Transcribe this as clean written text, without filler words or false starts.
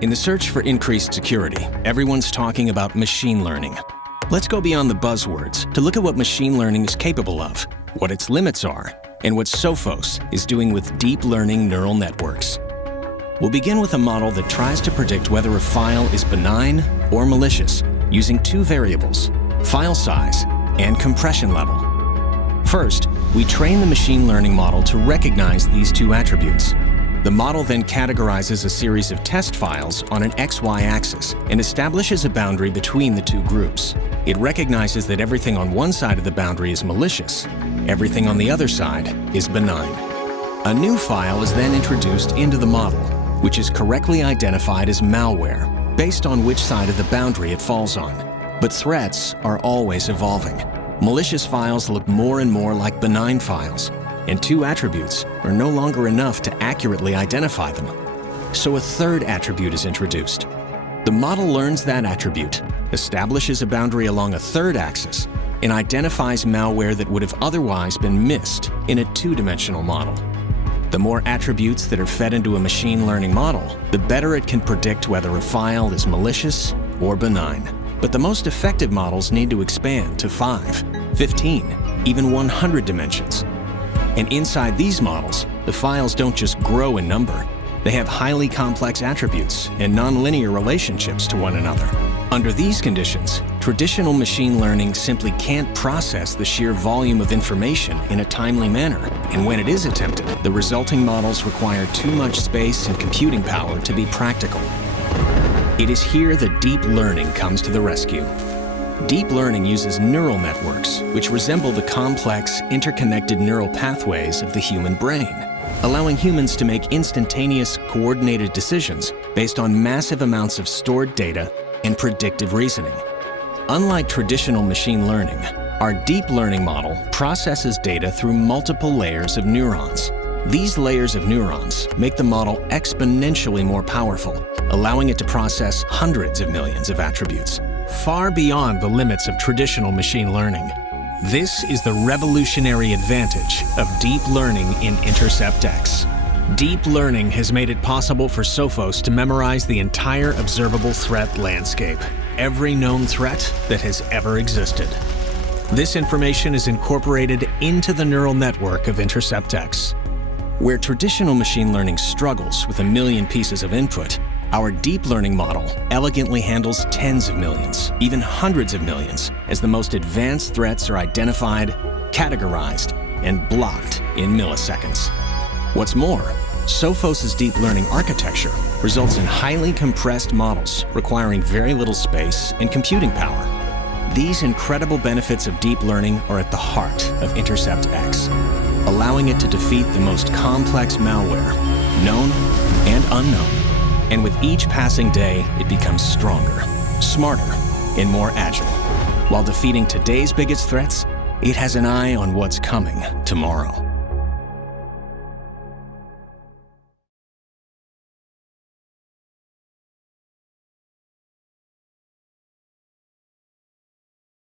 In the search for increased security, everyone's talking about machine learning. Let's go beyond the buzzwords to look at what machine learning is capable of, what its limits are, and what Sophos is doing with deep learning neural networks. We'll begin with a model that tries to predict whether a file is benign or malicious using two variables, file size and compression level. First, we train the machine learning model to recognize these two attributes. The model then categorizes a series of test files on an XY axis and establishes a boundary between the two groups. It recognizes that everything on one side of the boundary is malicious, everything on the other side is benign. A new file is then introduced into the model, which is correctly identified as malware, based on which side of the boundary it falls on. But threats are always evolving. Malicious files look more and more like benign files, and two attributes are no longer enough to accurately identify them. So a third attribute is introduced. The model learns that attribute, establishes a boundary along a third axis, and identifies malware that would have otherwise been missed in a two-dimensional model. The more attributes that are fed into a machine learning model, the better it can predict whether a file is malicious or benign. But the most effective models need to expand to 5, 15, even 100 dimensions. And inside these models, the files don't just grow in number. They have highly complex attributes and nonlinear relationships to one another. Under these conditions, traditional machine learning simply can't process the sheer volume of information in a timely manner. And when it is attempted, the resulting models require too much space and computing power to be practical. It is here that deep learning comes to the rescue. Deep learning uses neural networks, which resemble the complex, interconnected neural pathways of the human brain, allowing humans to make instantaneous, coordinated decisions based on massive amounts of stored data and predictive reasoning. Unlike traditional machine learning, our deep learning model processes data through multiple layers of neurons. These layers of neurons make the model exponentially more powerful, allowing it to process hundreds of millions of attributes, far beyond the limits of traditional machine learning. This is the revolutionary advantage of deep learning in InterceptX. Deep learning has made it possible for Sophos to memorize the entire observable threat landscape, every known threat that has ever existed. This information is incorporated into the neural network of InterceptX. Where traditional machine learning struggles with a million pieces of input, our deep learning model elegantly handles tens of millions, even hundreds of millions, as the most advanced threats are identified, categorized, and blocked in milliseconds. What's more, Sophos' deep learning architecture results in highly compressed models requiring very little space and computing power. These incredible benefits of deep learning are at the heart of InterceptX, allowing it to defeat the most complex malware, known and unknown. And with each passing day, it becomes stronger, smarter, and more agile. While defeating today's biggest threats, it has an eye on what's coming tomorrow.